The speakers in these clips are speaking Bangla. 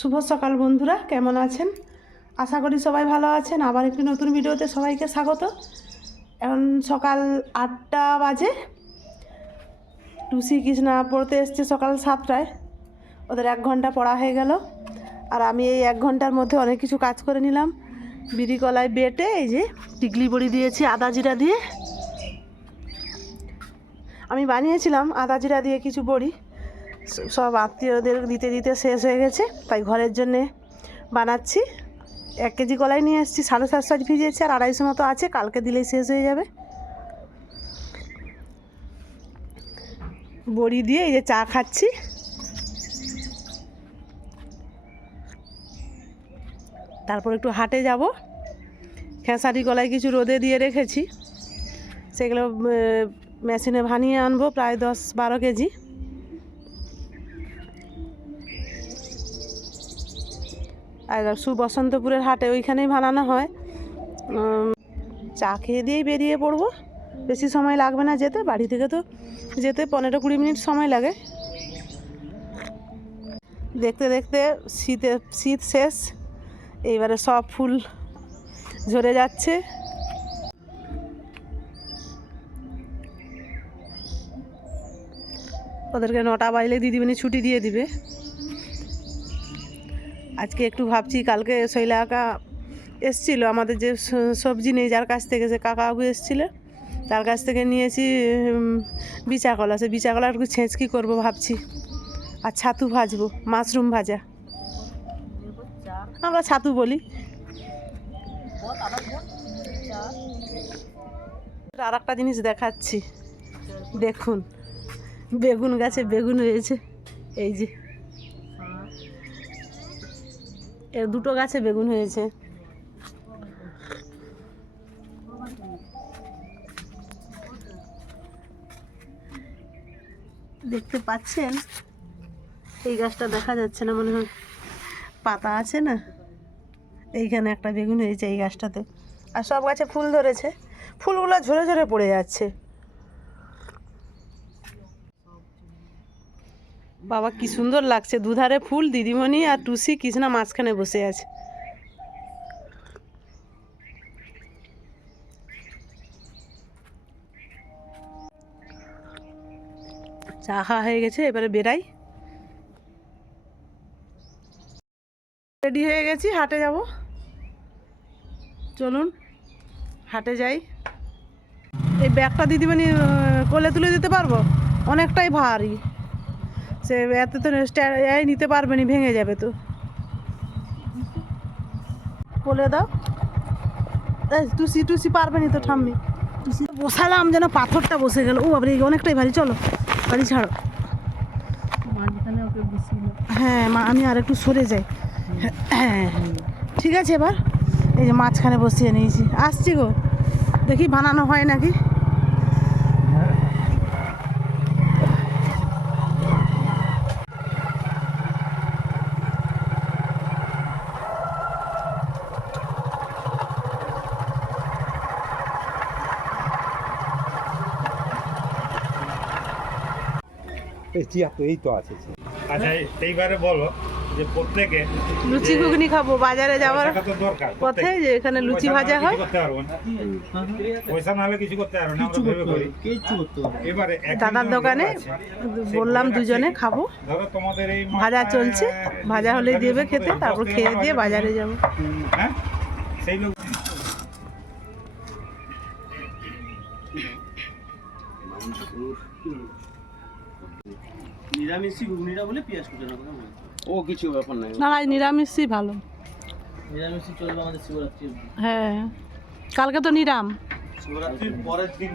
শুভ সকাল বন্ধুরা, কেমন আছেন? আশা করি সবাই ভালো আছেন। আবার একটি নতুন ভিডিওতে সবাইকে স্বাগত। এখন সকাল 8টা বাজে। টুসি কৃষ্ণা পড়তে এসছে সকাল 7টায়। ওদের 1 ঘন্টা পড়া হয়ে গেল। আর আমি এই 1 ঘন্টার মধ্যে অনেক কিছু কাজ করে নিলাম। বিড়ি কলায় বেটে এই যে টিকলি বড়ি দিয়েছি আদা জিরা দিয়ে। আমি বানিয়েছিলাম আদা জিরা দিয়ে কিছু বড়ি, সব আত্মীয়দের দিতে দিতে শেষ হয়ে গেছে, তাই ঘরের জন্যে বানাচ্ছি। 1 কেজি কলাই নিয়ে এসেছি, 750 আজ ভিজিয়েছি, আর 250 মতো আছে, কালকে দিলেই শেষ হয়ে যাবে। বড়ি দিয়ে এই যে চা খাচ্ছি। তারপর একটু হাটে যাব। খেসারি কলাই কিছু রোদে দিয়ে রেখেছি, সেগুলো মেশিনে ভানিয়ে আনবো, প্রায় 10-12 কেজি। আর বসন্তপুরের হাটে ওইখানেই বানানো হয়। চা খেয়ে দিয়েই বেরিয়ে পড়বো, বেশি সময় লাগবে না যেতে। বাড়ি থেকে তো যেতে 15-20 মিনিট সময় লাগে। দেখতে দেখতে শীত শেষ, এইবারে সব ফুল ঝরে যাচ্ছে। ওদেরকে 9টা বাজলে দিদিমণি ছুটি দিয়ে দিবে। আজকে একটু ভাবছি, কালকে শৈলা কাকা এসছিল, আমাদের যে সবজি নেই যার কাছ থেকে, সে কাকাবু এসছিল, তার কাছ থেকে নিয়েছি বিচা কলা। সে বিচা কলা একটু ছেঁচকি করবো ভাবছি, আর ছাতু ভাজবো, মাশরুম ভাজা। আমরা ছাতু বলি। আর একটা জিনিস দেখাচ্ছি, দেখুন বেগুন গাছে বেগুন হয়েছে। এই যে এর 2টো গাছে বেগুন হয়েছে। দেখতে পাচ্ছেন? এই গাছটা দেখা যাচ্ছে না মনে হয়, পাতা আছে না, এইখানে একটা বেগুন হয়েছে এই গাছটাতে। আর সব গাছে ফুল ধরেছে, ফুলগুলো ঝরে ঝরে পড়ে যাচ্ছে। বাবা কি সুন্দর লাগছে, দুধারে ফুল, দিদিমণি আর টুসি কৃষ্ণা মাঝখানে বসে আছে। চা খাওয়া হয়ে গেছে, এবারে বেরাই। রেডি হয়ে গেছি, হাটে যাব। চলুন হাটে যাই। এই ব্যাগটা দিদিমণি কোলে তুলে দিতে পারবো? অনেকটাই ভারী, সে এত তো নিতে পারবে না, ভেঙে যাবে তো। কোলে দাও। টুসি টুসি পারবে না তো ঠাম্মি। টুসি বসালাম যেন পাথরটা বসে গেল। ও বাবা, অনেকটাই ভারী। চলো বাড়ি ছাড়ো। হ্যাঁ মা, আমি আর একটু সরে যাই। হ্যাঁ ঠিক আছে। এবার এই যে মাঝখানে বসিয়ে নিয়েছি, আসছি গো, দেখি বানানো হয় নাকি। এই তো আছে। আচ্ছা এইবারে বলো যে প্রত্যেকে লুচি ঘুগনি খাবো, বাজারে যাওয়ার পথে যে এখানে লুচি ভাজা হয়। পয়সা না হলে কিছু করতে পারবো না, আমরা ভেবে করি এবারে দাদার দোকানে বললাম দুজনে খাবো। ধরো তোমাদের এই ভাজা চলছে, ভাজা হলেই দেবে খেতে, তারপর খেয়ে দিয়ে বাজারে যাবো। হ্যাঁ সেই লোক নিরামিষি ঘুগনিটা বলে পেঁয়াজ কুচি না, ও কিছু ব্যাপার নাই। না নিরামিষই ভালো। নিরামিষই চলবে আমাদের শিবরাত্রি। হ্যাঁ কালকে তো নিরাম। শিবরাত্রির পরের দিন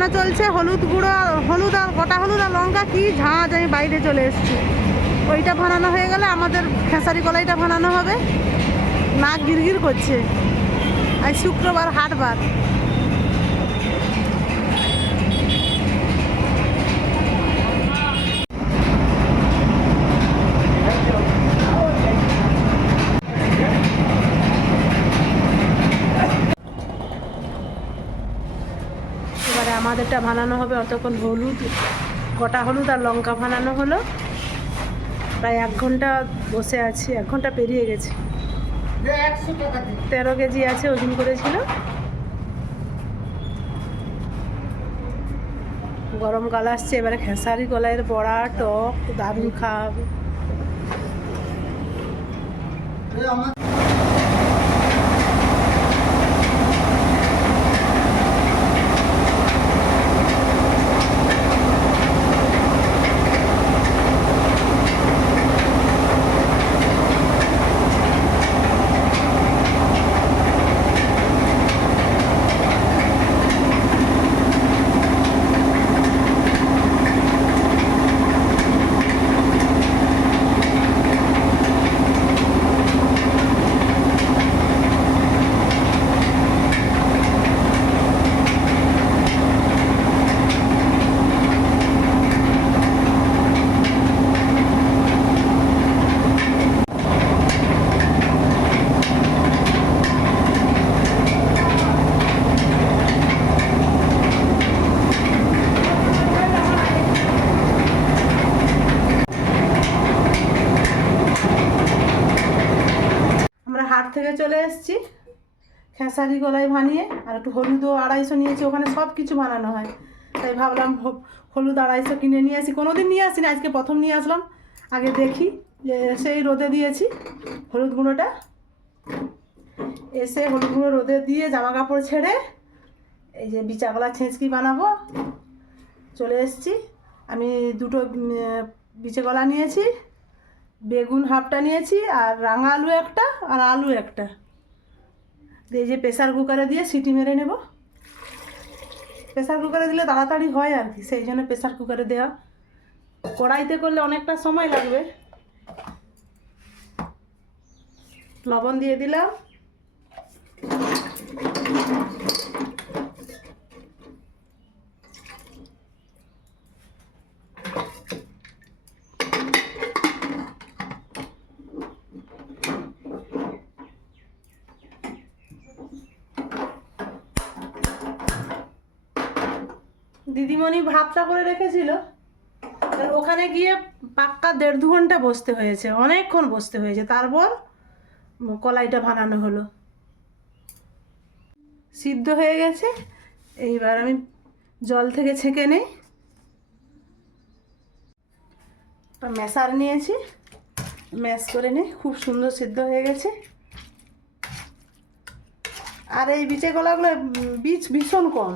বানানো চলছে। হলুদ গুঁড়ো, হলুদ আর গোটা হলুদ আর লঙ্কা কি ঝাঁঝ, আমি বাইরে চলে এসেছি। ওইটা বানানো হয়ে গেলে আমাদের খেসারি কলাইটা বানানো হবে। নাক গিরগির করছে। আজ শুক্রবার, হাটবার। এবারে আমাদেরটা বানানো হবে। অতক্ষণ হলুদ, গোটা হলুদ আর লঙ্কা বানানো হলো। প্রায় 1 ঘন্টা বসে আছি, 1 ঘন্টা পেরিয়ে গেছে। 13 কেজি আছে, ওজন করেছিল। গরমকাল আসছে, এবারে খেসারি কলাইয়ের বড়া, টক দারুণ খাওয়া হবে। হাট থেকে চলে এসেছি, খেসারি কলাই বানিয়ে আর একটু হলুদও 250 নিয়েছি। ওখানে সব কিছু বানানো হয়, তাই ভাবলাম হলুদ 250 কিনে নিয়ে আসি। কোনোদিন নিয়ে আসিনি, আজকে প্রথম নিয়ে আসলাম। আগে দেখি, যে সেই রোদে দিয়েছি হলুদ গুঁড়োটা। এসে হলুদ গুঁড়ো রোদে দিয়ে জামা কাপড় ছেড়ে এই যে বিচা কলা ছেঁচকি বানাবো চলে এসেছি। আমি 2টো বিচে কলা নিয়েছি, বেগুন হাফটা নিয়েছি, আর রাঙা আলু একটা, আর আলু একটা। এই যে প্রেসার কুকারে দিয়ে সিটি মেরে নেব। প্রেসার কুকারে দিলে তাড়াতাড়ি হয় আর কি, সেই জন্য প্রেসার কুকারে দেওয়া। কড়াইতে করলে অনেকটা সময় লাগবে। লবণ দিয়ে দিলাম। দিদিমণি ভাতটা করে রেখেছিল, ওখানে গিয়ে পাক্কা 1.5-2 ঘন্টা বসতে হয়েছে, অনেকক্ষণ বসতে হয়েছে। তারপর কলাইটা বানানো হলো। সিদ্ধ হয়ে গেছে, এইবার আমি জল থেকে ছেঁকে নেই। ম্যাশার নিয়েছি, ম্যাশ করে নিই। খুব সুন্দর সিদ্ধ হয়ে গেছে। আর এই বিচে কলাগুলো বীজ ভীষণ কম,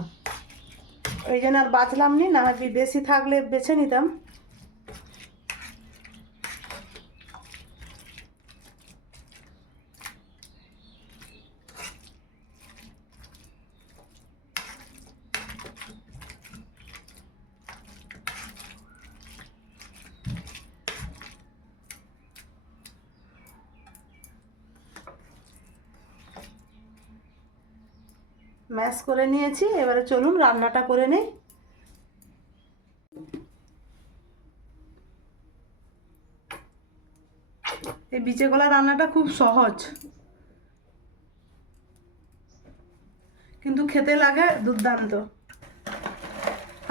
ওই জন্য আর বাঁচলাম নি, না বেশি থাকলে বেছে নিতাম। ম্যাশ করে নিয়েছি, এবারে চলুন রান্নাটা করে নেই। এই বিচে কলা রান্নাটা খুব সহজ, কিন্তু খেতে লাগে দুর্দান্ত।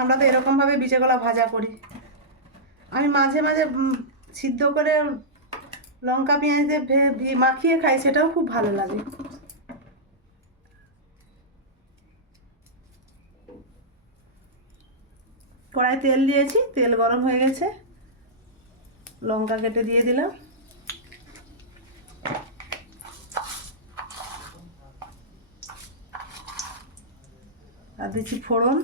আমরা তো এরকমভাবে বিচে কলা ভাজা করি। আমি মাঝে মাঝে সিদ্ধ করে লঙ্কা পেঁয়াজ দিয়ে মাখিয়ে খাই, সেটাও খুব ভালো লাগে। কড়াই তেল দিয়েছি, তেল গরম হয়ে গেছে। লঙ্কা কেটে দিয়ে দিলাম, আর দিচ্ছি ফোড়ন।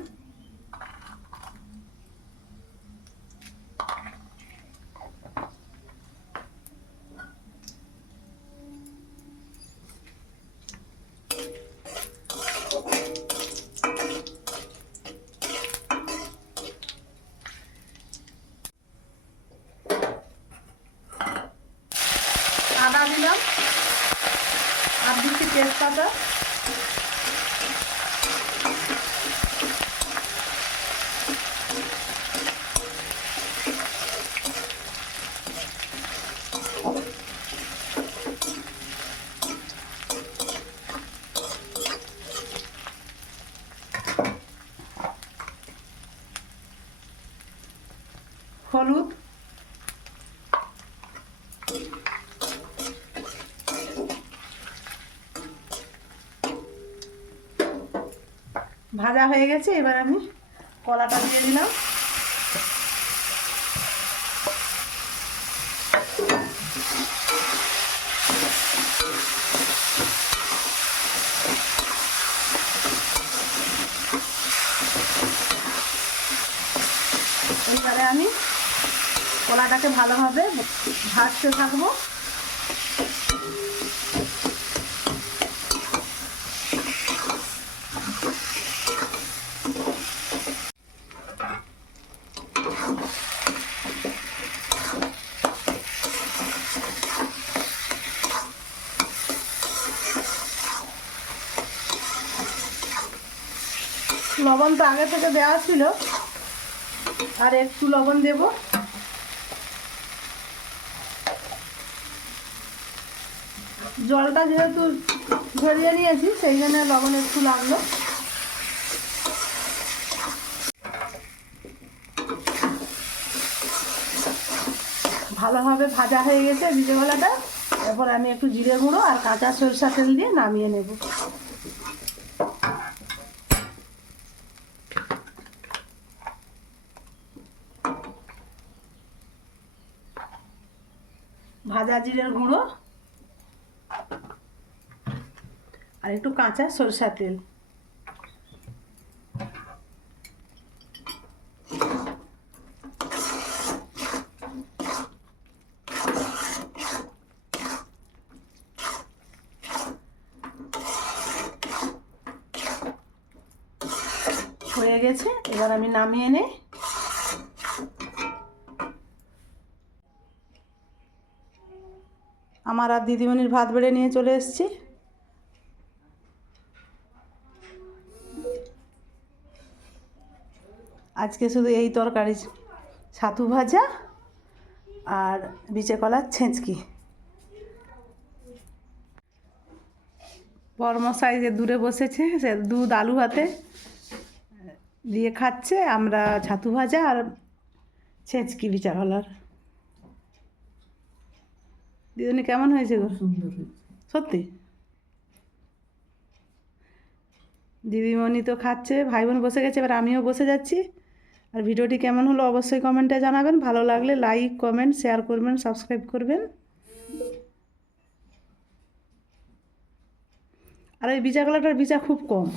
হলুদ, ভাজা হয়ে গেছে। এবার আমি কলাটা দিয়ে দিলাম। এইবারে আমি কলাটাকে ভালোভাবে ভাজতে থাকবো। লবণ তো আগে থেকে দেওয়া ছিল, আর একটু লবণ দেব। জলটা যেহেতু ঝরিয়ে নিয়েছি সেই জন্য লবণ একটু লাগলো। ভালোভাবে ভাজা হয়ে গেছে জিরে গলাটা। এরপর আমি একটু জিরে গুঁড়ো আর কাঁচা সরষা তেল দিয়ে নামিয়ে নেব। ভাজা জিরের গুঁড়ো আর একটু কাঁচা সরষা তেল। হয়ে গেছে, এবার আমি নামিয়ে নেই। আমার আর দিদিমণির ভাত বেড়ে নিয়ে চলে এসেছি। আজকে শুধু এই তরকারি, ছাতু ভাজা আর বিচে কলার ছেঁচকি। বড়মশাই যে দূরে বসেছে, সে দুধ আলু ভাতে দিয়ে খাচ্ছে, আমরা ছাতু ভাজা আর ছেঁচকি বিচা কলার। দিদিনি কেমন হয়েছে গো? সুন্দর হয়েছে সত্যি। দিদিমণি তো খাচ্ছে, ভাই বোন বসে গেছে, এবার আমিও বসে যাচ্ছি। আর ভিডিওটি কেমন হলো অবশ্যই কমেন্টে জানাবেন। ভালো লাগলে লাইক, কমেন্ট, শেয়ার করবেন, সাবস্ক্রাইব করবেন। আর এই বিচা কলাটার বিচা খুব কম।